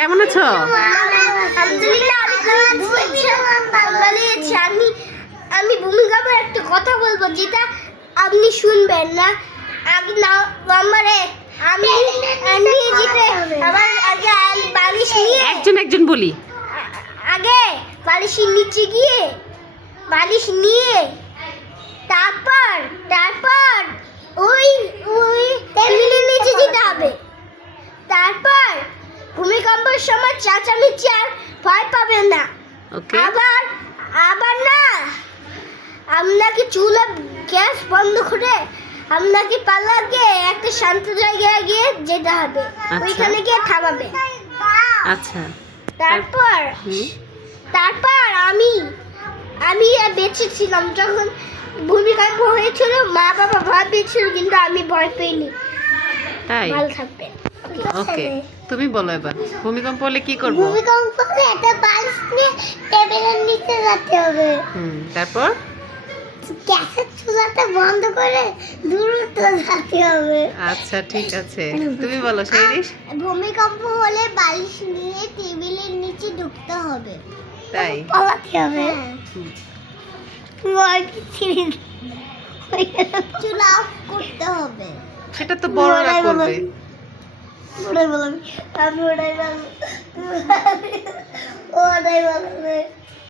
কেমন আছো? আমি ভূমিকম্পের একটা কথা বলবো যেটা আপনি শুনবেন না। আগে নম্বরে আমি যেটা আমার আগে বালিশ নিয়ে একজন বলি। আগে বালিশের নিচে গিয়ে বালিশ নিয়ে তারপর ওই টেবিলের নিচে যেতে হবে। তারপর ভূমিকম্পের সময় চেঁচামেচি আর ভয় পাবেন না। ওকে। আবার না, আপনাকে চুলা গ্যাস বন্ধ করে আপনাকে পালাকে একটা শান্ত জায়গায় গিয়ে যেতে হবে। ওইখানে গিয়ে থামাবে। আচ্ছা। তারপর আমি বেঁচে ছিলাম যখন ভূমিকম্প হয়েছিল। মা বাবা ভয় পেয়েছিল কিন্তু আমি ভয় পাইনি। তাই? ভালো থাকবেন। ওকে, তুমি বলো এবার ভূমিকম্প হলে কি করব? ভূমিকম্প হলে একটা বালিশ নিয়ে টেবিলের নিচে যেতে হবে। তারপর গ্যাসের চুলাটা বন্ধ করে দ্রুত যেতে হবে। আচ্ছা ঠিক আছে, তুমি বলো শেরিশ। ভূমিকম্প হলে বালিশ নিয়ে টেবিলের নিচে ঢুকতে হবে। তাই? পালাতে হবে। চুলা অফ করতে হবে। সেটা তো বড়রা করবে। ওটাই বললাম আমি, ওটাই বললাম।